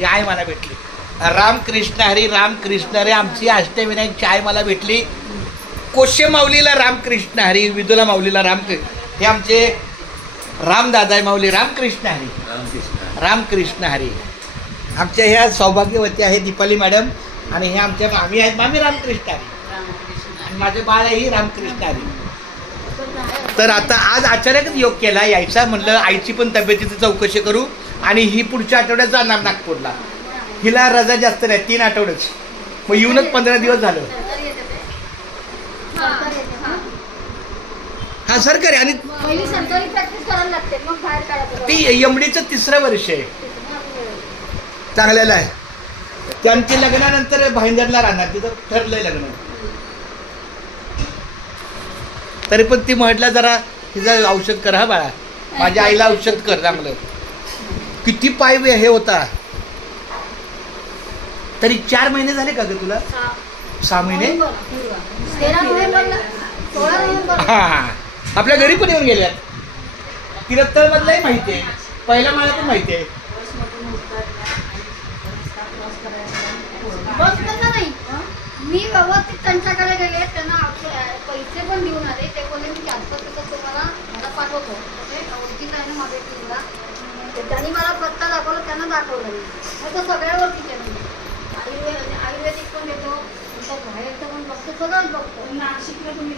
चाय मला भेटली. रामकृष्ण हरी रामकृष्ण हरी. आमची अष्टविनायक चाय मला भेटली. कोशे माऊलीला रामकृष्ण हरी, विदुला माऊलीला रामकृष्ण. हे आमचे रामदादा माऊली रामकृष्ण हरी रामकृष्ण हरी. आमच्या ह्या सौभाग्यवती आहे दीपाली मॅडम आणि हे आमच्या मामी आहेत मामी रामकृष्ण हरी आणि माझे बाळ आहे रामकृष्ण हरी. तर आता आज अचानकच योग केला यायचा. म्हणलं आईची पण तब्येतीची चौकशी करू आणि ही पुढच्या आठवड्यात जाणार नागपूरला. हिला रजा जास्त नाही 3 आठवड्याच. मग येऊनच 15 दिवस झालं. हा सरकारी आणि ती एमडीचं 3रं वर्ष आहे. चांगल्याला आहे. त्यांची लग्नानंतर भाईंदरला राहणार तिथं ठरलंय लग्न. तरी पण ती म्हटलं जरा तिचं औषध कर हा बाळा. माझ्या आईला औषध कर चांगलं. किती पाय हे होता तरी 4 महिने झाले का ग तुला? 6 महिने. हा आपल्या घरी पण येऊन गेल्यात. तिरत्तर मधलाही माहिती आहे. पहिला मला पण माहिती आहे. मी व्यवस्थित त्यांच्याकडे गेले. त्यांना पैसे पण देऊन आले. ते बोलले मी कॅन्सर तिथं तुम्हाला मला पाठवतो. ओळखीचं आहे ना माझ्या टीमला. त्यांनी मला पत्ता दाखवला. त्यांना दाखवलं मी. मग तो सगळ्या ओळखीचे आयुर्वेदिक पण देतो. बाहेरचं पण बघतो. सगळंच बघतो. नाशिकला तुम्ही